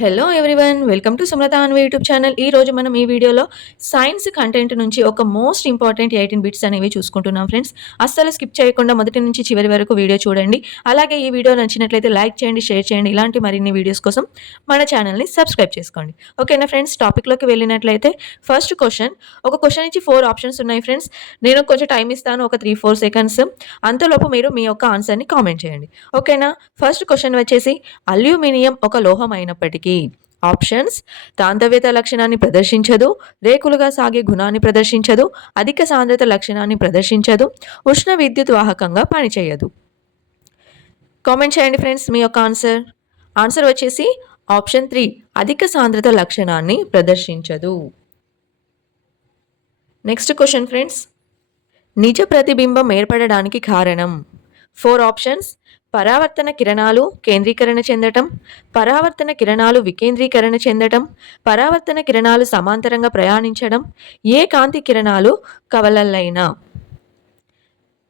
Hello everyone, welcome to Sumalatha Anvi YouTube channel. ఈ రోజు మనం ఈ వీడియోలో సైన్స్ కంటెంట్ నుంచి ఒక మోస్ట్ ఇంపార్టెంట్ 18 బిట్స్ అనేవి చూసుకుంటున్నాం ఫ్రెండ్స్. అస్సలు స్కిప్ చేయకుండా మొదటి నుంచి చివరి వరకు వీడియో చూడండి. అలాగే ఈ వీడియో నచ్చినట్లయితే లైక్ చేయండి, షేర్ చేయండి. ఇలాంటి మరిన్ని వీడియోస్ కోసం మన ఛానల్ని సబ్స్క్రైబ్ చేసుకోండి. ఓకేనా ఫ్రెండ్స్, టాపిక్లోకి వెళ్ళినట్లయితే ఫస్ట్ క్వశ్చన్. ఒక క్వశ్చన్ నుంచి 4 ఆప్షన్స్ ఉన్నాయి ఫ్రెండ్స్. నేను కొంచెం టైం ఇస్తాను, ఒక 3-4 సెకండ్స్. అంతలోపు మీరు మీ యొక్క ఆన్సర్ని కామెంట్ చేయండి. ఓకేనా. ఫస్ట్ క్వశ్చన్ వచ్చేసి, అల్యూమినియం ఒక లోహం అయినప్పటికీ ఆప్షన్స్: తాంతవ్యత లక్షణాన్ని ప్రదర్శించదు, రేకులుగా సాగే గుణాన్ని ప్రదర్శించదు, అధిక సాంద్రత లక్షణాన్ని ప్రదర్శించదు, ఉష్ణ విద్యుత్ వాహకంగా పనిచేయదు. కామెంట్ చేయండి ఫ్రెండ్స్ మీ యొక్క ఆన్సర్. ఆన్సర్ వచ్చేసి ఆప్షన్ 3, అధిక సాంద్రత లక్షణాన్ని ప్రదర్శించదు. నెక్స్ట్ క్వశ్చన్ ఫ్రెండ్స్, నిజ ప్రతిబింబం ఏర్పడడానికి కారణం. 4 ఆప్షన్స్: పరావర్తన కిరణాలు కేంద్రీకరణ చెందటం, పరావర్తన కిరణాలు వికేంద్రీకరణ చెందటం, పరావర్తన కిరణాలు సమాంతరంగా ప్రయాణించడం, ఏ కాంతి కిరణాలు కవలలైన.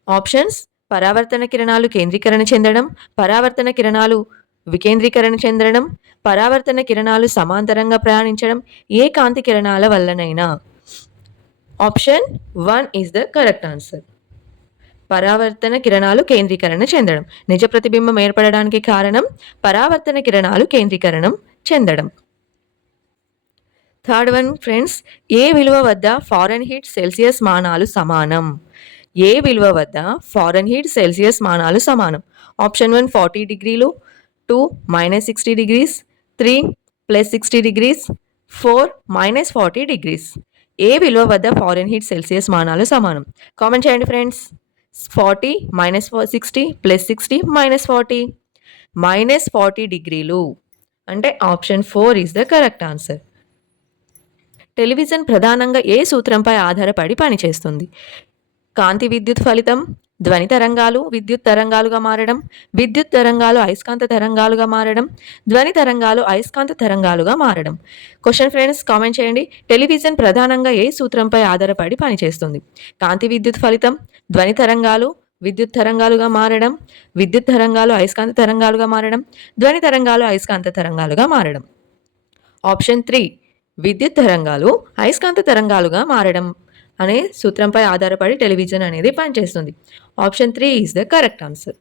ఆప్షన్స్: పరావర్తన కిరణాలు కేంద్రీకరణ చెందడం, పరావర్తన కిరణాలు వికేంద్రీకరణ చెందడం, పరావర్తన కిరణాలు సమాంతరంగా ప్రయాణించడం, ఏ కాంతి కిరణాల వల్లనైనా. Option 1 is the correct answer. పరావర్తన కిరణాలు కేంద్రీకరణ చెందడం. నిజ ప్రతిబింబం ఏర్పడడానికి కారణం పరావర్తన కిరణాలు కేంద్రీకరణం చెందడం. థర్డ్ వన్ ఫ్రెండ్స్, ఏ విలువ వద్ద ఫారెన్హీట్ సెల్సియస్ మానాలు సమానం. ఏ విలువ వద్ద ఫారెన్హీట్ సెల్సియస్ మానాలు సమానం. ఆప్షన్ 1 40 డిగ్రీలు, 2 -60 degrees, 3 +60 degrees, 4 -40 degrees. ఏ విలువ వద్ద ఫారెన్హీట్ సెల్సియస్ మానాలు సమానం. కామెంట్ చేయండి ఫ్రెండ్స్. 40 -60 +60 -40. -40 డిగ్రీలు అంటే option 4 is the correct answer. Television ప్రధానంగా ఏ సూత్రంపై ఆధారపడి పనిచేస్తుంది. కాంతి విద్యుత్ ఫలితం, ధ్వని తరంగాలు విద్యుత్ తరంగాలుగా మారడం, విద్యుత్ తరంగాలు అయస్కాంత తరంగాలుగా మారడం, ధ్వని తరంగాలు అయస్కాంత తరంగాలుగా మారడం. క్వశ్చన్ ఫ్రెండ్స్, కామెంట్ చేయండి. టెలివిజన్ ప్రధానంగా ఏ సూత్రంపై ఆధారపడి పనిచేస్తుంది. కాంతి విద్యుత్ ఫలితం, ధ్వని తరంగాలు విద్యుత్ తరంగాలుగా మారడం, విద్యుత్ తరంగాలు అయస్కాంత తరంగాలుగా మారడం, ధ్వని తరంగాలు అయస్కాంత తరంగాలుగా మారడం. ఆప్షన్ 3, విద్యుత్ తరంగాలు అయస్కాంత తరంగాలుగా మారడం అనే సూత్రంపై ఆధారపడి టెలివిజన్ అనేది పనిచేస్తుంది. Option 3 is the correct answer.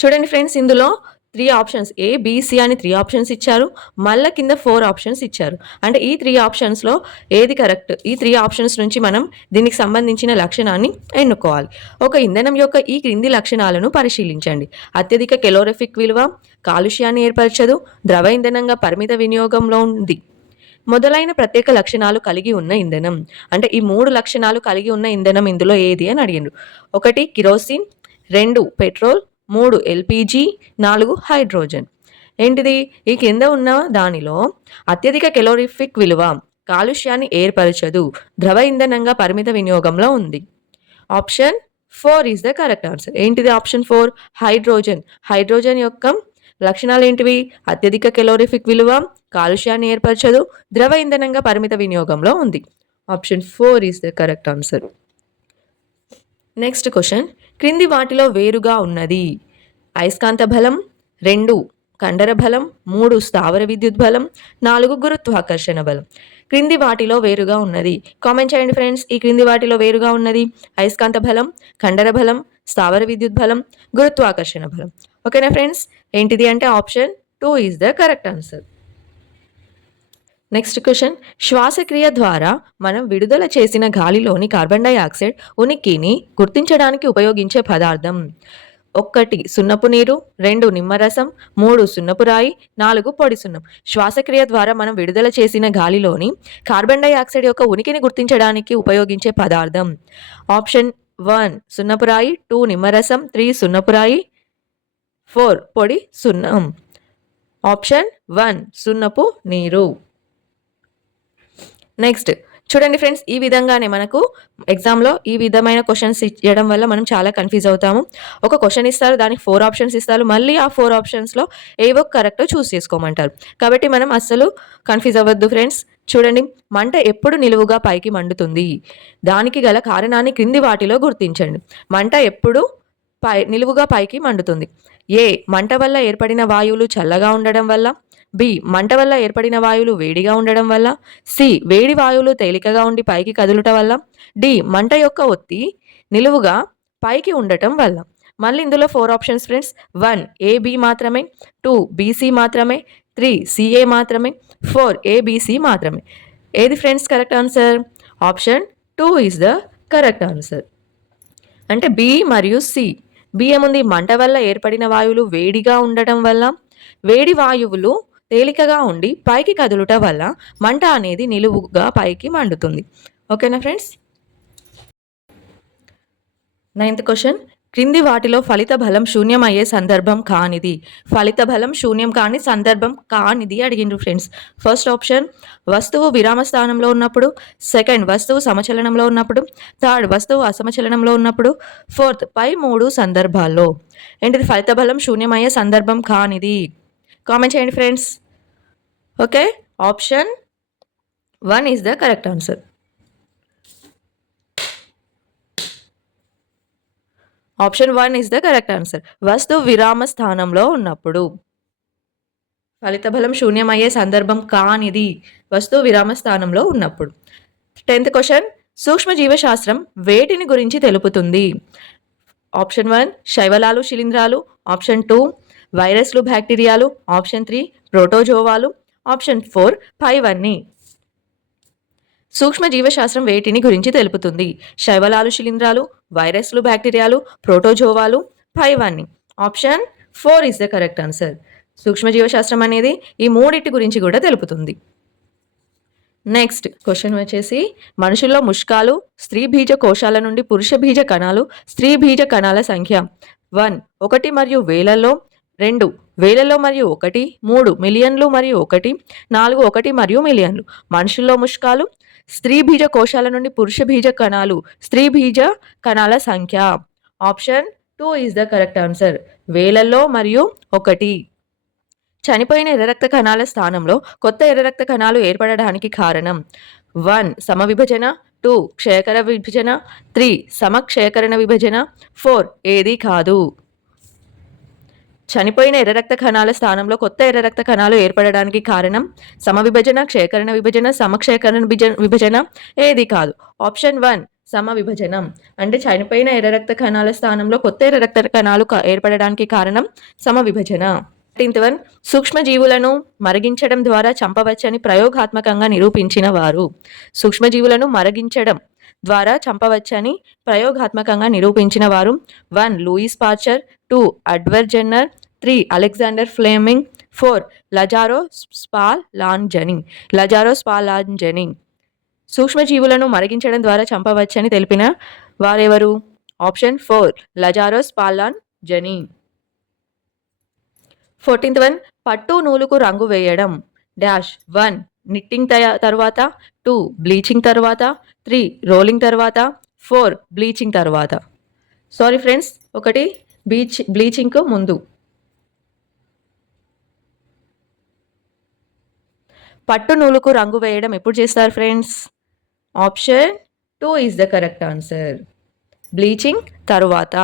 చూడండి ఫ్రెండ్స్, ఇందులో 3 ఆప్షన్స్ ABC అని 3 ఆప్షన్స్ ఇచ్చారు. మళ్ళీ కింద 4 ఆప్షన్స్ ఇచ్చారు. అంటే ఈ 3 ఆప్షన్స్లో ఏది కరెక్ట్? ఈ 3 ఆప్షన్స్ నుంచి మనం దీనికి సంబంధించిన లక్షణాన్ని ఎన్నుకోవాలి. ఒక ఇంధనం యొక్క ఈ క్రింది లక్షణాలను పరిశీలించండి. అత్యధిక కెలోరిఫిక్ విలువ, కాలుష్యాన్ని ఏర్పరచదు, ద్రవ ఇంధనంగా పరిమిత వినియోగంలో ఉంది, మొదలైన ప్రత్యేక లక్షణాలు కలిగి ఉన్న ఇంధనం. అంటే ఈ 3 లక్షణాలు కలిగి ఉన్న ఇంధనం ఇందులో ఏది అని అడిగిండు. 1 కిరోసిన్, 2 పెట్రోల్, 3 LPG, 4 హైడ్రోజన్. ఏంటిది? ఈ కింద ఉన్న దానిలో అత్యధిక కెలోరిఫిక్ విలువ, కాలుష్యాన్ని ఏర్పరచదు, ద్రవ ఇంధనంగా పరిమిత వినియోగంలో ఉంది. Option 4 is the correct answer. ఏంటిది ఆప్షన్ 4? హైడ్రోజన్. హైడ్రోజన్ యొక్క లక్షణాలు ఏంటివి? అత్యధిక కెలోరిఫిక్ విలువ, కాలుష్యాన్ని ఏర్పరచదు, ద్రవ ఇంధనంగా పరిమిత వినియోగంలో ఉంది. Option 4 is the correct answer. Next question, క్రింది వాటిలో వేరుగా ఉన్నది. అయస్కాంత బలం, 2 కండర బలం, 3 స్థావర విద్యుత్ బలం, 4 గురుత్వాకర్షణ బలం. క్రింది వాటిలో వేరుగా ఉన్నది. కామెంట్ చేయండి ఫ్రెండ్స్. ఈ క్రింది వాటిలో వేరుగా ఉన్నది అయస్కాంత బలం, కండర బలం, స్థావర విద్యుత్ బలం, గురుత్వాకర్షణ బలం. ఓకేనా ఫ్రెండ్స్? ఏంటిది అంటే option 2 is the correct answer. Next question, శ్వాసక్రియ ద్వారా మనం విడుదల చేసిన గాలిలోని కార్బన్ డైఆక్సైడ్ ఉనికిని గుర్తించడానికి ఉపయోగించే పదార్థం. 1 సున్నపు నీరు, 2 నిమ్మరసం, 3 సున్నపు రాయి, 4 పొడి సున్నం. శ్వాసక్రియ ద్వారా మనం విడుదల చేసిన గాలిలోని కార్బన్ డైఆక్సైడ్ యొక్క ఉనికిని గుర్తించడానికి ఉపయోగించే పదార్థం. ఆప్షన్ 1 సున్నపు రాయి, 2 నిమ్మరసం, 3 సున్నపు రాయి, 4 పొడి సున్నం. ఆప్షన్ 1 సున్నపు నీరు. నెక్స్ట్ చూడండి ఫ్రెండ్స్, ఈ విధంగానే మనకు ఎగ్జామ్లో ఈ విధమైన క్వశ్చన్స్ ఇవ్వడం వల్ల మనం చాలా కన్ఫ్యూజ్ అవుతాము. ఒక క్వశ్చన్ ఇస్తారు, దానికి 4 ఆప్షన్స్ ఇస్తారు, మళ్ళీ ఆ 4 ఆప్షన్స్లో ఏవో కరెక్ట్ చూస్ చేసుకోమంటారు. కాబట్టి మనం అస్సలు కన్ఫ్యూజ్ అవ్వద్దు ఫ్రెండ్స్. చూడండి, మంట ఎప్పుడు నిలువుగా పైకి మండుతుంది? దానికి గల కారణాన్ని క్రింది వాటిలో గుర్తించండి. మంట ఎప్పుడు నిలువుగా పైకి మండుతుంది? ఏ మంట వల్ల ఏర్పడిన వాయువులు చల్లగా ఉండడం వల్ల, బి మంట వల్ల ఏర్పడిన వాయువులు వేడిగా ఉండడం వల్ల, సి వేడి వాయువులు తేలికగా ఉండి పైకి కదులుట వల్ల, డి మంట యొక్క ఒత్తి నిలువుగా పైకి ఉండటం వల్ల. మళ్ళీ ఇందులో 4 ఆప్షన్స్ ఫ్రెండ్స్. 1 ఏబి మాత్రమే, 2 బీసీ మాత్రమే, 3 సిఏ మాత్రమే, 4 ఏబిసి మాత్రమే. ఏది friends correct answer? Option 2 is the correct answer. అంటే బి మరియు సి. బి ఏముంది? మంట వల్ల ఏర్పడిన వాయువులు వేడిగా ఉండటం వల్ల, వేడి వాయువులు తేలికగా ఉండి పైకి కదులుట వల్ల మంట అనేది నిలువుగా పైకి మండుతుంది. ఓకేనా ఫ్రెండ్స్? 9th question. క్రింది వాటిలో ఫలిత బలం శూన్యమయ్యే సందర్భం కానిది. ఫలిత బలం శూన్యం కాని సందర్భం కానిది అడిగిండ్రు ఫ్రెండ్స్. ఫస్ట్ ఆప్షన్ వస్తువు విరామ స్థానంలో ఉన్నప్పుడు, సెకండ్ వస్తువు సమచలనంలో ఉన్నప్పుడు, థర్డ్ వస్తువు అసమచలనంలో ఉన్నప్పుడు, ఫోర్త్ పై 3 సందర్భాల్లో. ఏంటిది ఫలిత బలం శూన్యమయ్యే సందర్భం కానిది? కామెంట్ చేయండి friends. Okay, option 1 is the correct answer. Option 1 is the correct answer. వస్తువు విరామ స్థానంలో ఉన్నప్పుడు. ఫలిత బలం శూన్యమయ్యే సందర్భం కానిది వస్తువు విరామ స్థానంలో ఉన్నప్పుడు. 10th question. సూక్ష్మజీవశాస్త్రం వేటిని గురించి తెలుపుతుంది? ఆప్షన్ 1 శైవలాలు శిలీంధ్రాలు, ఆప్షన్ 2 వైరస్లు బ్యాక్టీరియాలు, ఆప్షన్ 3 ప్రోటోజోవాలు, ఆప్షన్ 4 పైవన్నీ. సూక్ష్మ జీవశాస్త్రం వేటిని గురించి తెలుపుతుంది? శైవలాలు శిలీంధ్రాలు, వైరస్లు బ్యాక్టీరియాలు, ప్రోటోజోవాలు, పైవన్నీ. Option 4 is the correct answer. సూక్ష్మ జీవశాస్త్రం అనేది ఈ మూడింటి గురించి కూడా తెలుపుతుంది. నెక్స్ట్ క్వశ్చన్ వచ్చేసి మనుషుల్లో ముష్కాలు స్త్రీ బీజ కోశాల నుండి పురుష బీజ కణాలు స్త్రీ బీజ కణాల సంఖ్య 1 1 మరియు వేలల్లో, 2 వేలలో మరియు 1, 3 మిలియన్లు మరియు 1, 4 1 మరియు మిలియన్లు. మనుషుల్లో ముష్కాలు స్త్రీ బీజ కోశాల నుండి పురుష బీజ కణాలు స్త్రీ బీజ కణాల సంఖ్య. Option 2 is the correct answer. వేలల్లో మరియు 1. చనిపోయిన ఎర్ర రక్త కణాల స్థానంలో కొత్త ఎర్ర రక్త కణాలు ఏర్పడడానికి కారణం 1 సమవిభజన, 2 క్షయకర విభజన, 3 సమక్షయకరణ విభజన, 4 ఏది కాదు. చనిపోయిన ఎర్ర రక్త కణాల స్థానంలో కొత్త ఎర్ర రక్త కణాలు ఏర్పడడానికి కారణం సమవిభజన, క్షయకరణ విభజన, సమక్షయకరణ విభజన, ఏది కాదు. ఆప్షన్ 1 సమవిభజనం. అంటే చనిపోయిన ఎర్ర రక్త కణాల స్థానంలో కొత్త ఎర్ర రక్త కణాలు ఏర్పడడానికి కారణం సమవిభజన. 13th one. సూక్ష్మజీవులను మరిగించడం ద్వారా చంపవచ్చని ప్రయోగాత్మకంగా నిరూపించిన వారు. సూక్ష్మజీవులను మరిగించడం ద్వారా చంపవచ్చని ప్రయోగాత్మకంగా నిరూపించిన వారు 1 Louis Pasteur, 2 Edward Jenner, 3 Alexander Fleming, 4 Lazzaro Spallanzani. Lazzaro Spallanzani. సూక్ష్మజీవులను మరిగించడం ద్వారా చంపవచ్చని తెలిపిన వారెవరు? Option 4 Lazzaro Spallanzani. 14th one. పట్టు నూలుకు రంగు వేయడం డాష్ 1 నిట్టింగ్ తర్వాత, 2 బ్లీచింగ్ తర్వాత, 3 రోలింగ్ తర్వాత, 4 బ్లీచింగ్ తర్వాత. సారీ ఫ్రెండ్స్, ఒకటి బ్లీచింగ్కు ముందు. పట్టు నూలుకు రంగు వేయడం ఎప్పుడు చేస్తారు friends? Option 2 is the correct answer. Bleaching తరువాత.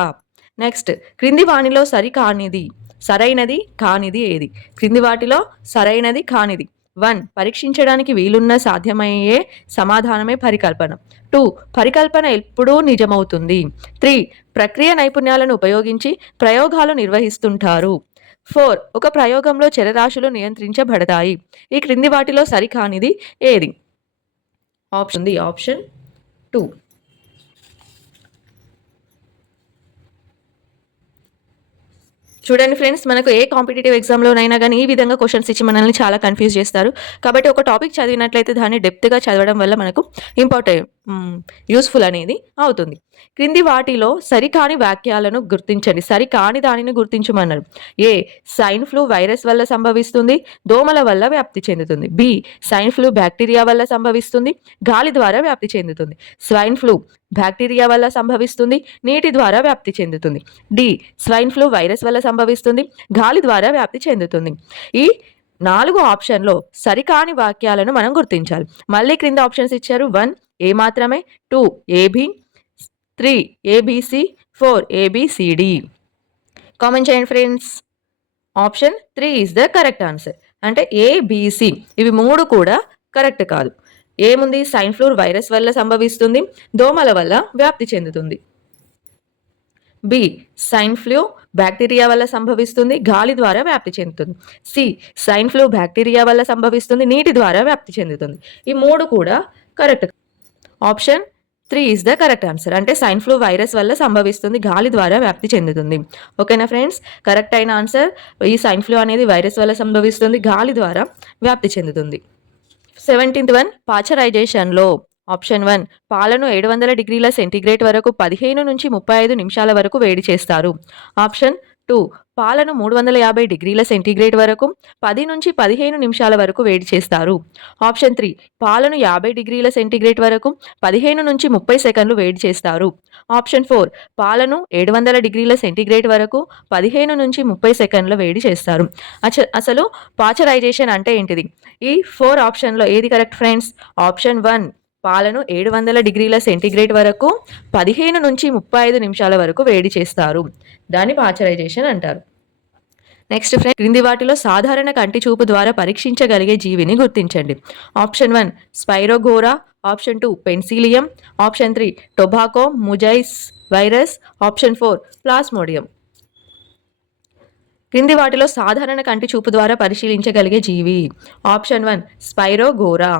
నెక్స్ట్ క్రింది వాణిలో సరైనది కానిది ఏది? క్రింది వాటిలో సరైనది కానిది 1 పరీక్షించడానికి వీలున్న సాధ్యమయ్యే సమాధానమే పరికల్పన, 2 పరికల్పన ఎప్పుడూ నిజమవుతుంది, 3 ప్రక్రియ నైపుణ్యాలను ఉపయోగించి ప్రయోగాలు నిర్వహిస్తుంటారు, 4 ఒక ప్రయోగంలో చరరాశులు నియంత్రించబడతాయి. ఈ క్రింది వాటిలో సరికానిది ఏది? ఆప్షన్ 2. చూడండి ఫ్రెండ్స్, మనకు ఏ కాంపిటేటివ్ ఎగ్జామ్లోనైనా కానీ ఈ విధంగా క్వశ్చన్స్ ఇచ్చి మనల్ని చాలా కన్ఫ్యూజ్ చేస్తారు. కాబట్టి ఒక టాపిక్ చదివినట్లయితే దాన్ని డెప్త్గా చదవడం వల్ల మనకు యూస్ఫుల్ అనేది అవుతుంది. క్రింది వాటిలో సరికాని వాక్యాలను గుర్తించండి. సరికాని దానిని గుర్తించమన్నారు. ఏ స్వైన్ ఫ్లూ వైరస్ వల్ల సంభవిస్తుంది, దోమల వల్ల వ్యాప్తి చెందుతుంది. బి స్వైన్ ఫ్లూ బ్యాక్టీరియా వల్ల సంభవిస్తుంది, గాలి ద్వారా వ్యాప్తి చెందుతుంది. స్వైన్ ఫ్లూ బ్యాక్టీరియా వల్ల సంభవిస్తుంది, నీటి ద్వారా వ్యాప్తి చెందుతుంది. డి స్వైన్ ఫ్లూ వైరస్ వల్ల సంభవిస్తుంది, గాలి ద్వారా వ్యాప్తి చెందుతుంది. ఈ 4 ఆప్షన్లో సరికాని వాక్యాలను మనం గుర్తించాలి. మళ్ళీ క్రింద ఆప్షన్స్ ఇచ్చారు. 1 ఏ మాత్రమే, 2 ఏబి, 3 ఏబిసి, 4 ఏబిసిడి. కామెంట్ చేయండి friends. Option 3 is the correct answer. అంటే ఏబిసి ఇవి 3 కూడా కరెక్ట్ కాదు. ఏముంది? స్వైన్ ఫ్లూ వైరస్ వల్ల సంభవిస్తుంది, దోమల వల్ల వ్యాప్తి చెందుతుంది. బి స్వైన్ ఫ్లూ బ్యాక్టీరియా వల్ల సంభవిస్తుంది, గాలి ద్వారా వ్యాప్తి చెందుతుంది. సి స్వైన్ ఫ్లూ బ్యాక్టీరియా వల్ల సంభవిస్తుంది, నీటి ద్వారా వ్యాప్తి చెందుతుంది. ఈ 3 కూడా correct. Option 3 is the correct answer. అంటే స్వైన్ ఫ్లూ వైరస్ వల్ల సంభవిస్తుంది, గాలి ద్వారా వ్యాప్తి చెందుతుంది. ఓకేనా ఫ్రెండ్స్? కరెక్ట్ అయిన ఆన్సర్ ఈ స్వైన్ ఫ్లూ అనేది వైరస్ వల్ల సంభవిస్తుంది, గాలి ద్వారా వ్యాప్తి చెందుతుంది. 17th వన్ పాశ్చరైజేషన్లో ఆప్షన్ 1 పాలను 700 డిగ్రీల సెంటీగ్రేడ్ వరకు 15 నుంచి 35 నిమిషాల వరకు వేడి చేస్తారు. ఆప్షన్ 2 పాలను 350 డిగ్రీల సెంటీగ్రేడ్ వరకు 10 నుంచి 15 నిమిషాల వరకు వేడి చేస్తారు. ఆప్షన్ 3 పాలను 50 డిగ్రీల సెంటీగ్రేడ్ వరకు 15 నుంచి 30 సెకండ్లు వేడి చేస్తారు. ఆప్షన్ 4 పాలను 700 డిగ్రీల సెంటీగ్రేడ్ వరకు 15 నుంచి 30 సెకండ్ల వేడి చేస్తారు. అసలు పాశ్చరైజేషన్ అంటే ఏంటిది? ఈ 4 ఆప్షన్లో ఏది కరెక్ట్ ఫ్రెండ్స్? ఆప్షన్ 1 పాలను 700 డిగ్రీల సెంటీగ్రేడ్ వరకు 15 నుంచి 35 నిమిషాల వరకు వేడి చేస్తారు. దాన్ని పాశ్చరైజేషన్ అంటారు. నెక్స్ట్ ఫ్రెండ్, క్రింది వాటిలో సాధారణ కంటి చూపు ద్వారా పరీక్షించగలిగే జీవిని గుర్తించండి. Option 1 spirogyra, option 2 penicillium, option 3 tobacco mosaic virus, option 4 plasmodium. క్రింది వాటిలో సాధారణ కంటి చూపు ద్వారా పరిశీలించగలిగే జీవి. ఆప్షన్ 1 స్పైరోగోరా.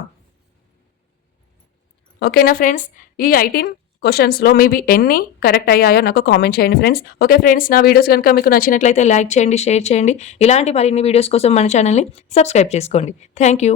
ఓకేనా ఫ్రెండ్స్? ఈ 18 క్వశ్చన్స్లో మీవి ఎన్ని కరెక్ట్ అయ్యాయో నాకు కామెంట్ చేయండి ఫ్రెండ్స్. ఓకే ఫ్రెండ్స్, నా వీడియోస్ కనుక మీకు నచ్చినట్లయితే లైక్ చేయండి, షేర్ చేయండి. ఇలాంటి మరిన్ని వీడియోస్ కోసం మన ఛానల్ని సబ్స్క్రైబ్ చేసుకోండి. Thank you.